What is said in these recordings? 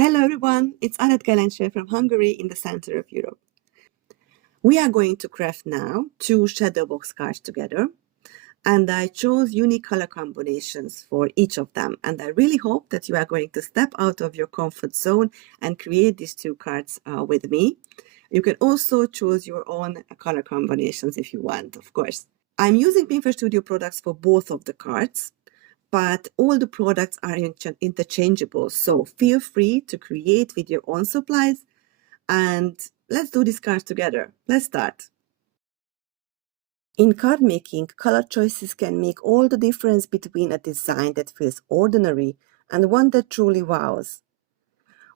Hello everyone, it's Anett from Hungary in the center of Europe. We are going to craft now 2 shadow box cards together, and I chose unique color combinations for each of them, and I really hope that you are going to step out of your comfort zone and create these 2 cards with me. You can also choose your own color combinations if you want, of course. I'm using Pinterest Studio products for both of the cards, but all the products are interchangeable, so feel free to create with your own supplies, and let's do these cards together. Let's start. In card making, color choices can make all the difference between a design that feels ordinary and one that truly wows.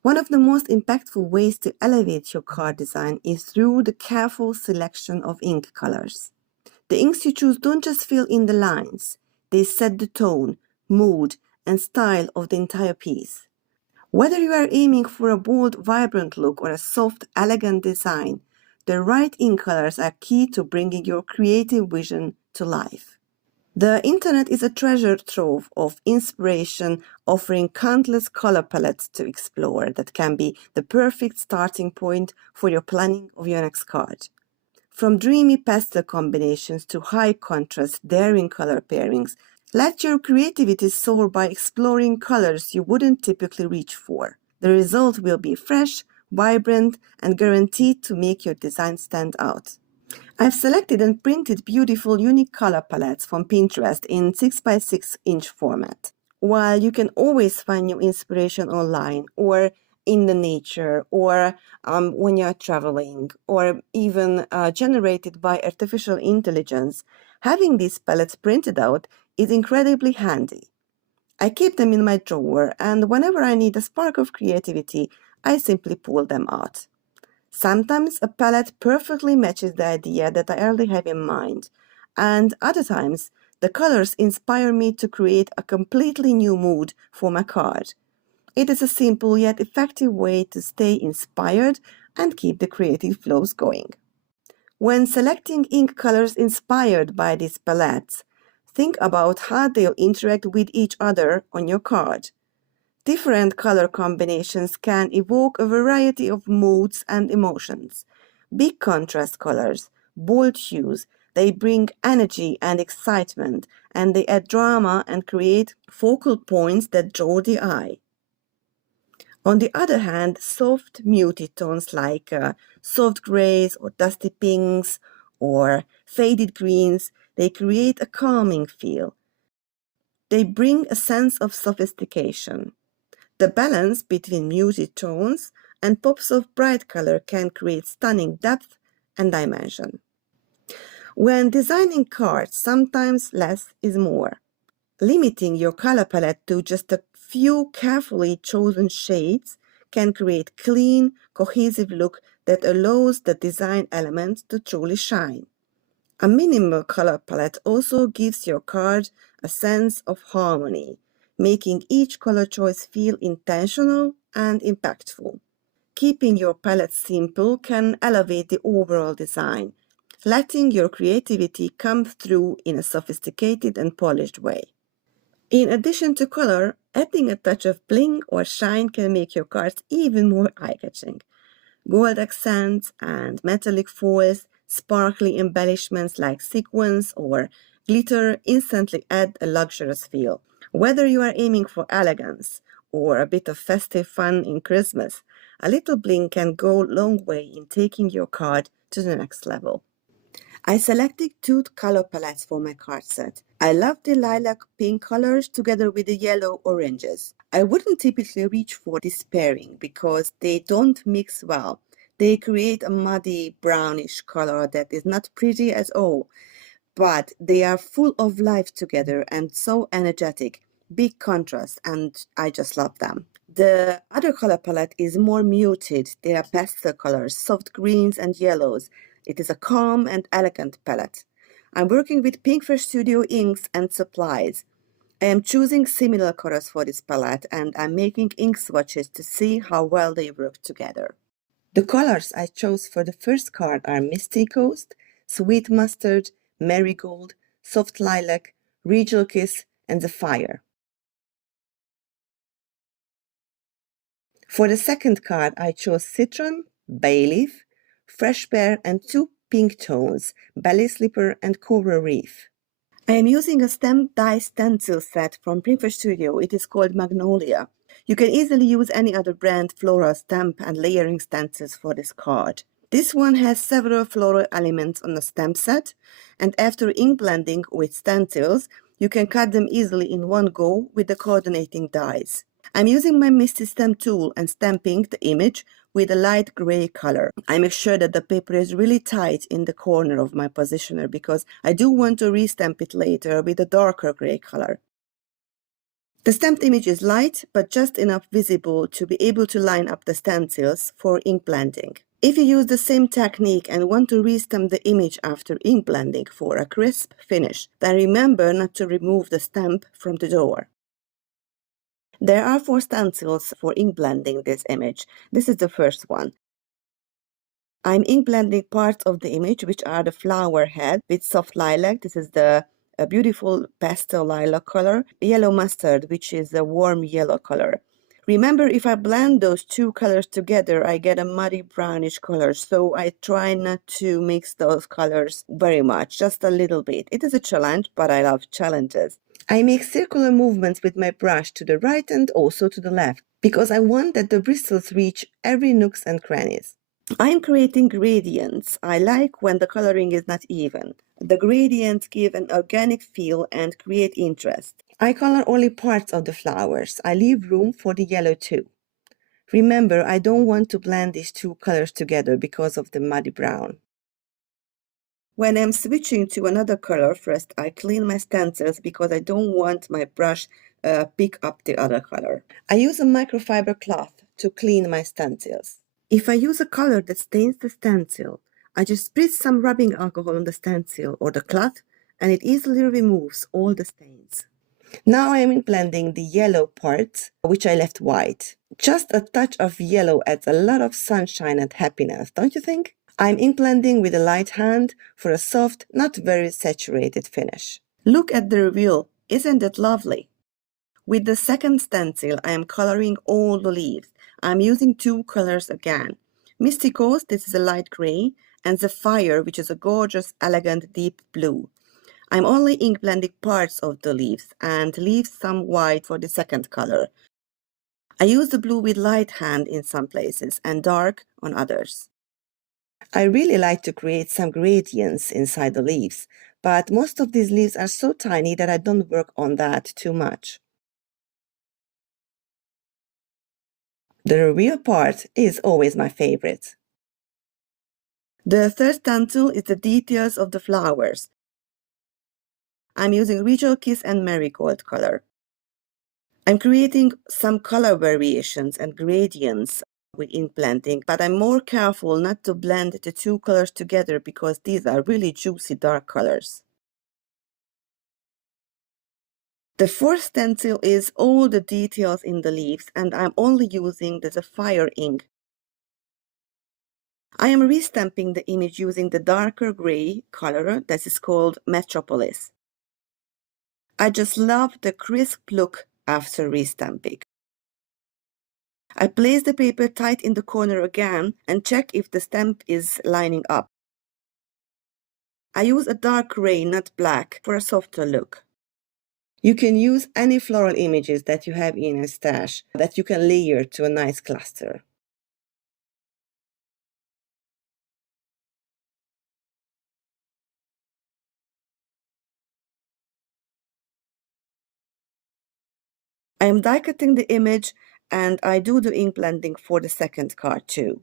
One of the most impactful ways to elevate your card design is through the careful selection of ink colors. The inks you choose don't just fill in the lines, they set the tone, mood, and style of the entire piece. Whether you are aiming for a bold, vibrant look or a soft, elegant design, the right ink colors are key to bringing your creative vision to life. The internet is a treasure trove of inspiration, offering countless color palettes to explore that can be the perfect starting point for your planning of your next card. From dreamy pastel combinations to high contrast, daring color pairings, let your creativity soar by exploring colors you wouldn't typically reach for. The result will be fresh, vibrant, and guaranteed to make your design stand out. I've selected and printed beautiful, unique color palettes from Pinterest in 6x6-inch format. While you can always find new inspiration online or in the nature or when you're traveling or even generated by artificial intelligence, having these palettes printed out is incredibly handy. I keep them in my drawer, and whenever I need a spark of creativity, I simply pull them out. Sometimes a palette perfectly matches the idea that I already have in mind, and other times the colors inspire me to create a completely new mood for my card. It is a simple yet effective way to stay inspired and keep the creative flows going. When selecting ink colors inspired by these palettes, think about how they'll interact with each other on your card. Different color combinations can evoke a variety of moods and emotions. Big contrast colors, bold hues, they bring energy and excitement, and they add drama and create focal points that draw the eye. On the other hand, soft, muted tones like soft grays or dusty pinks or faded greens, they create a calming feel. They bring a sense of sophistication. The balance between muted tones and pops of bright color can create stunning depth and dimension. When designing cards, sometimes less is more. Limiting your color palette to just a few carefully chosen shades can create clean, cohesive look that allows the design elements to truly shine. A minimal color palette also gives your card a sense of harmony, making each color choice feel intentional and impactful. Keeping your palette simple can elevate the overall design, letting your creativity come through in a sophisticated and polished way. In addition to color, adding a touch of bling or shine can make your cards even more eye-catching. Gold accents and metallic foils, sparkly embellishments like sequins or glitter instantly add a luxurious feel. Whether you are aiming for elegance or a bit of festive fun in Christmas, a little bling can go a long way in taking your card to the next level. I selected 2 color palettes for my card set. I love the lilac pink colors together with the yellow oranges. I wouldn't typically reach for this pairing because they don't mix well. They create a muddy brownish color that is not pretty at all, but they are full of life together and so energetic. Big contrast, and I just love them. The other color palette is more muted. They are pastel colors, soft greens and yellows. It is a calm and elegant palette. I'm working with Pinterest Studio inks and supplies. I am choosing similar colors for this palette, and I'm making ink swatches to see how well they work together. The colors I chose for the first card are Misty Coast, Sweet Mustard, Marigold, Soft Lilac, Regal Kiss, and Zephyr. For the second card, I chose citron, bay leaf, fresh pear, and two pink tones, belly slipper and coral reef. I am using a stamped die stencil set from Printful Studio. It is called Magnolia. You can easily use any other brand floral stamp and layering stencils for this card. This one has several floral elements on the stamp set, and after ink blending with stencils, you can cut them easily in one go with the coordinating dies. I'm using my Misty Stamp tool and stamping the image with a light gray color. I make sure that the paper is really tight in the corner of my positioner because I do want to restamp it later with a darker gray color. The stamped image is light, but just enough visible to be able to line up the stencils for ink blending. If you use the same technique and want to restamp the image after ink blending for a crisp finish, then remember not to remove the stamp from the door. There are 4 stencils for ink blending this image. This is the first one. I'm ink blending parts of the image, which are the flower head with soft lilac. This is the beautiful pastel lilac color. Yellow mustard, which is a warm yellow color. Remember, if I blend those two colors together, I get a muddy brownish color. So I try not to mix those colors very much, just a little bit. It is a challenge, but I love challenges. I make circular movements with my brush to the right and also to the left, because I want that the bristles reach every nooks and crannies. I'm creating gradients. I like when the coloring is not even. The gradients give an organic feel and create interest. I color only parts of the flowers. I leave room for the yellow too. Remember, I don't want to blend these two colors together because of the muddy brown. When I'm switching to another color, first I clean my stencils because I don't want my brush pick up the other color. I use a microfiber cloth to clean my stencils. If I use a color that stains the stencil, I just spritz some rubbing alcohol on the stencil or the cloth and it easily removes all the stains. Now I am blending the yellow parts, which I left white. Just a touch of yellow adds a lot of sunshine and happiness, don't you think? I'm ink blending with a light hand for a soft, not very saturated finish. Look at the reveal, isn't it lovely? With the second stencil, I am coloring all the leaves. I'm using 2 colors again. Misty Coast, this is a light gray, and Sapphire, which is a gorgeous, elegant, deep blue. I'm only ink blending parts of the leaves and leave some white for the second color. I use the blue with light hand in some places and dark on others. I really like to create some gradients inside the leaves, but most of these leaves are so tiny that I don't work on that too much. The reveal part is always my favorite. The third stencil is the details of the flowers. I'm using Regal Kiss and Marigold color. I'm creating some color variations and gradients with ink blending, but I'm more careful not to blend the 2 colors together because these are really juicy dark colors. The fourth stencil is all the details in the leaves, and I'm only using the Sapphire ink. I am restamping the image using the darker gray color that is called Metropolis. I just love the crisp look after restamping. I place the paper tight in the corner again and check if the stamp is lining up. I use a dark gray, not black, for a softer look. You can use any floral images that you have in a stash that you can layer to a nice cluster. I am die cutting the image and I do the ink blending for the second card too.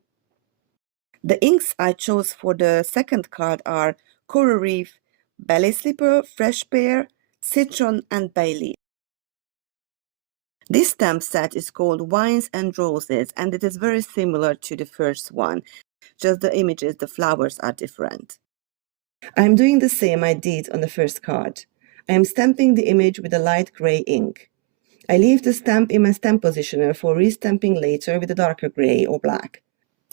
The inks I chose for the second card are Coral Reef, Belly Slipper, Fresh Pear, Citron, and Bay Leaf. This stamp set is called Wines and Roses, and it is very similar to the first one, just the images, the flowers are different. I'm doing the same I did on the first card. I am stamping the image with a light gray ink. I leave the stamp in my stamp positioner for restamping later with a darker gray or black.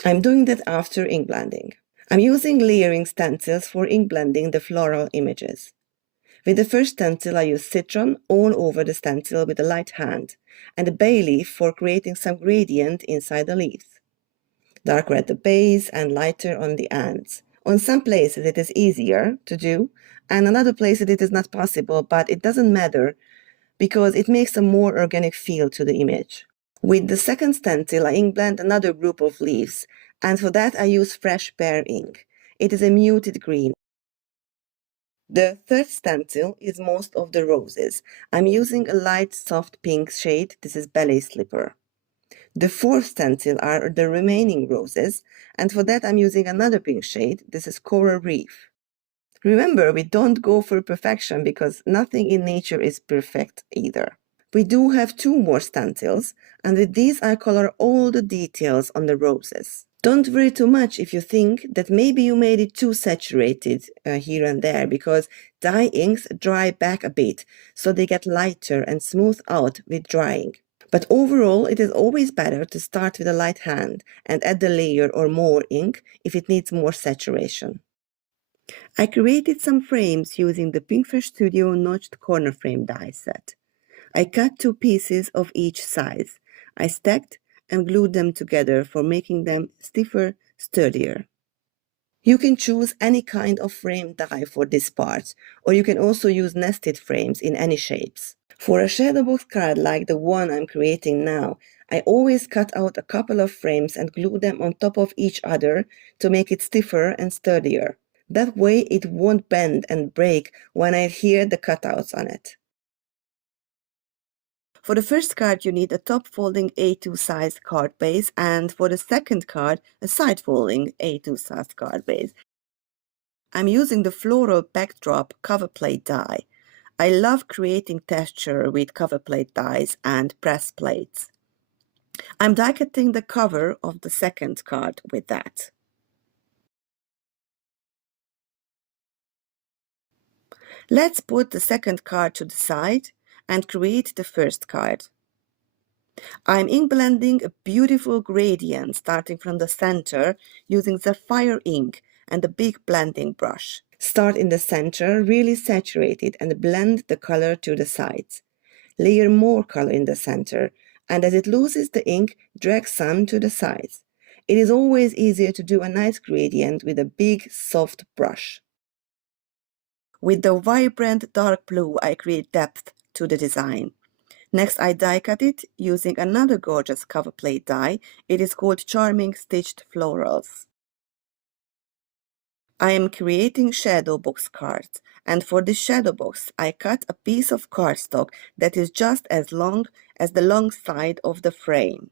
I'm doing that after ink blending. I'm using layering stencils for ink blending the floral images. With the first stencil, I use citron all over the stencil with a light hand. and a bay leaf for creating some gradient inside the leaves. Darker at the base and lighter on the ends. On some places it is easier to do, and on other places it is not possible, but it doesn't matter because it makes a more organic feel to the image. With the second stencil, I ink blend another group of leaves, and for that I use fresh pear ink. It is a muted green. The third stencil is most of the roses. I'm using a light soft pink shade. This is Ballet Slipper. The fourth stencil are the remaining roses, and for that I'm using another pink shade. This is Coral Reef. Remember, we don't go for perfection because nothing in nature is perfect either. We do have two more stencils, and with these I color all the details on the roses. Don't worry too much if you think that maybe you made it too saturated here and there, because dye inks dry back a bit, so they get lighter and smooth out with drying. But overall, it is always better to start with a light hand and add a layer or more ink if it needs more saturation. I created some frames using the Pinkfish Studio notched corner frame die set. I cut two pieces of each size. I stacked and glued them together for making them stiffer, sturdier. You can choose any kind of frame die for this part, or you can also use nested frames in any shapes. For a shadow box card like the one I'm creating now, I always cut out a couple of frames and glue them on top of each other to make it stiffer and sturdier. That way it won't bend and break when I adhere the cutouts on it. For the first card, you need a top-folding A2 size card base, and for the second card, a side-folding A2 size card base. I'm using the floral backdrop cover plate die. I love creating texture with cover plate dies and press plates. I'm die cutting the cover of the second card with that. Let's put the second card to the side and create the first card. I'm ink blending a beautiful gradient starting from the center using sapphire ink and a big blending brush. Start in the center, really saturate it and blend the color to the sides. Layer more color in the center, and as it loses the ink, drag some to the sides. It is always easier to do a nice gradient with a big, soft brush. With the vibrant dark blue, I create depth to the design. Next, I die cut it using another gorgeous cover plate die. It is called Charming Stitched Florals. I am creating shadow box cards, and for this shadow box, I cut a piece of cardstock that is just as long as the long side of the frame.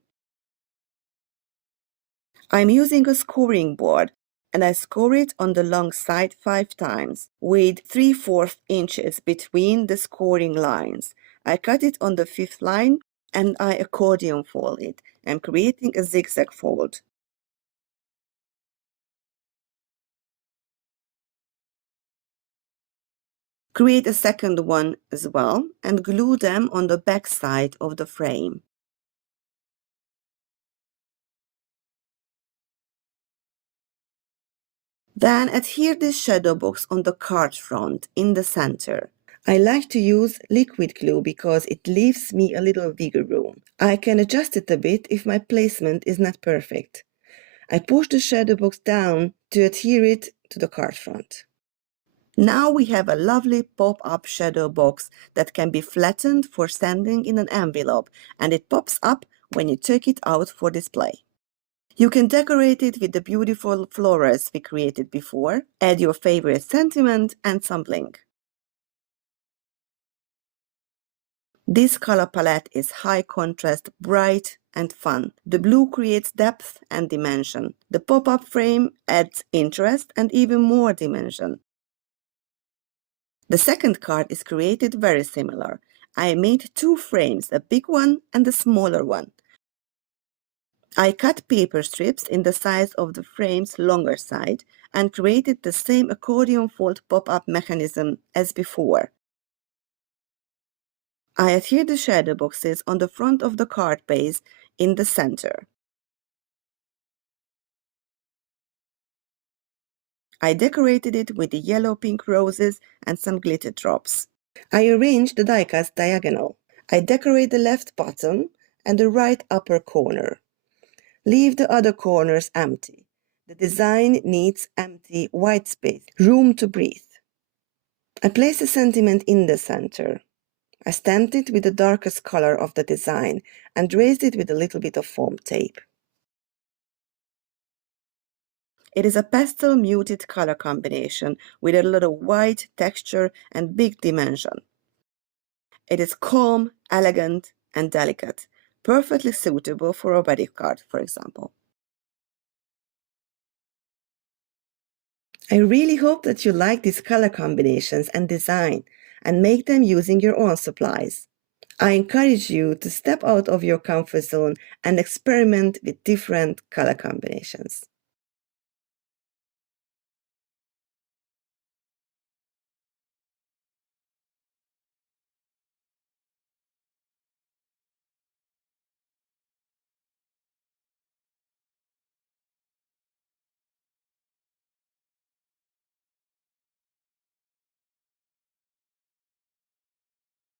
I'm using a scoring board, and I score it on the long side 5 times, with 3/4 inches between the scoring lines. I cut it on the 5th line, and I accordion fold it. I'm creating a zigzag fold. Create a second one as well, and glue them on the back side of the frame. Then adhere this shadow box on the card front in the center. I like to use liquid glue because it leaves me a little wiggle room. I can adjust it a bit if my placement is not perfect. I push the shadow box down to adhere it to the card front. Now we have a lovely pop-up shadow box that can be flattened for sending in an envelope, and it pops up when you take it out for display. You can decorate it with the beautiful florals we created before, add your favorite sentiment and some bling. This color palette is high contrast, bright and fun. The blue creates depth and dimension. The pop-up frame adds interest and even more dimension. The second card is created very similar. I made 2 frames, a big one and a smaller one. I cut paper strips in the size of the frame's longer side and created the same accordion fold pop-up mechanism as before. I adhere the shadow boxes on the front of the card base in the center. I decorated it with the yellow-pink roses and some glitter drops. I arranged the die cast diagonal. I decorate the left bottom and the right upper corner. Leave the other corners empty. The design needs empty white space, room to breathe. I place the sentiment in the center. I stamped it with the darkest color of the design and raised it with a little bit of foam tape. It is a pastel muted color combination with a little white texture and big dimension. It is calm, elegant, and delicate, perfectly suitable for a wedding card, for example. I really hope that you like these color combinations and design and make them using your own supplies. I encourage you to step out of your comfort zone and experiment with different color combinations.